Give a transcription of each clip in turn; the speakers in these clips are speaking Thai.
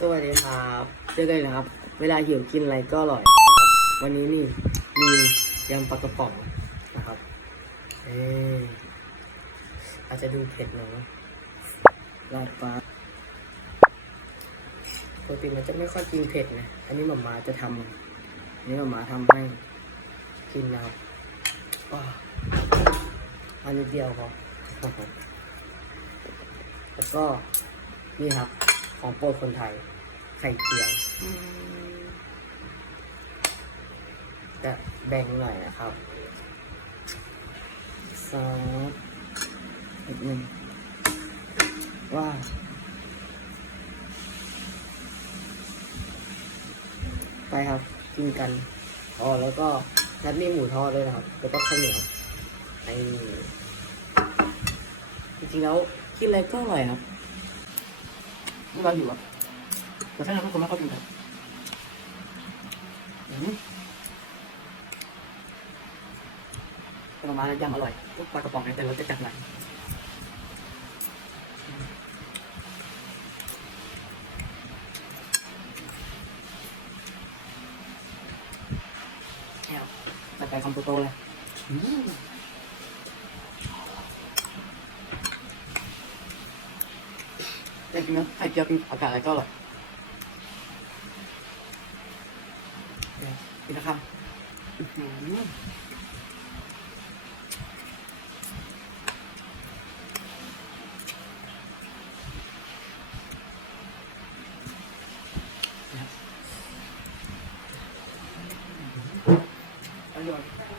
สวัสดีครับเจอกันอีกนะครับ เวลาหิวกินอะไรก็อร่อยนะครับวันนี้นี่มียำปลากระป๋องนะครับเอออาจจะดูเผ็ดหน่อยนะราดปลาปกติมันจะไม่ค่อยกินเผ็ดนะ อันนี้หม่ามาจะทำอันนี้หม่ามาทำให้กินนะครับว้าวอันนี้เดียวพอแล้วก็นี่ครับ ของโปรดคนไทย ไข่เจียวจะแบ่งหน่อยนะครับซอสอีกหนึ่งว้าวไปครับกินกันอ๋อแล้วก็นัดมีหมูทอดด้วยนะครับ แล้วก็ข้าวเหนียวไอ้จริงๆแล้วกินอะไรก็อร่อยครับ ไม่ว่าอยู่อะแต่ถ้าเราทุกคนไม่เข้ากินกันอืมประมาณนั้นยำอร่อยพวกปลากระป๋องเนี่ยแต่เราจะจัดหน่อยแอบจัดไปคำโตๆเลยอืม แต่จริงนะไข่เจียวกินอากาศอะไรก็อร่อยกินนะครับอร่อย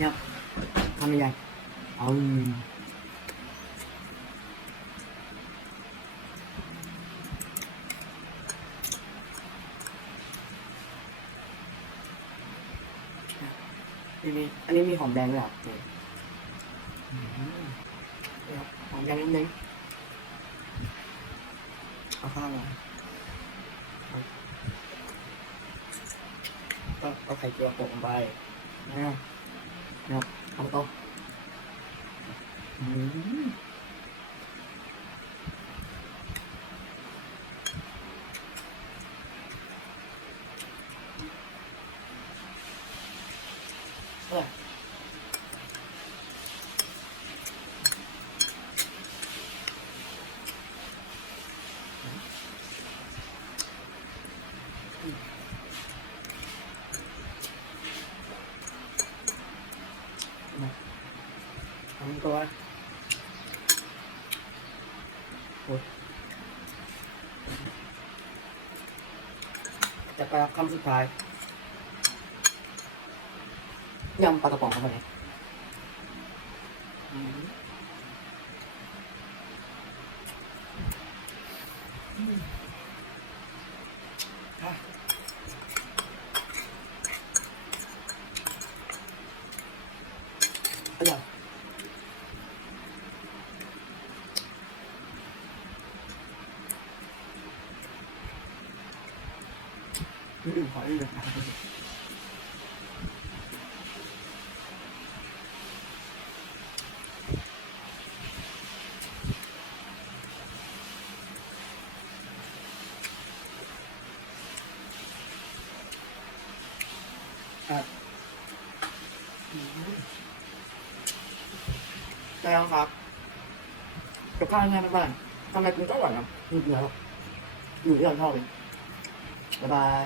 เนี่ยทำยังไงเอานี่มีอันนี้มีหอมแดงด้วยเหรอนี่อืมนี่ครับหอมแดงนิดนึงเอาข้าวมาก็เอาไข่เจียวโปะลงไปนะครับ นะครับเอาต่อ ทำตัวโอ้ยจะไปคำสุดท้ายยำปลากระป๋องเข้าไปเลยอืมอืมอะอร่อยอืมขออีกเลยครับอืมได้ แล้วครับกับข้าวง่ายมากๆทำไรกินก็อร่อยครับจริงๆแล้วอยู่ที่เราชอบเลยบ๊ายบาย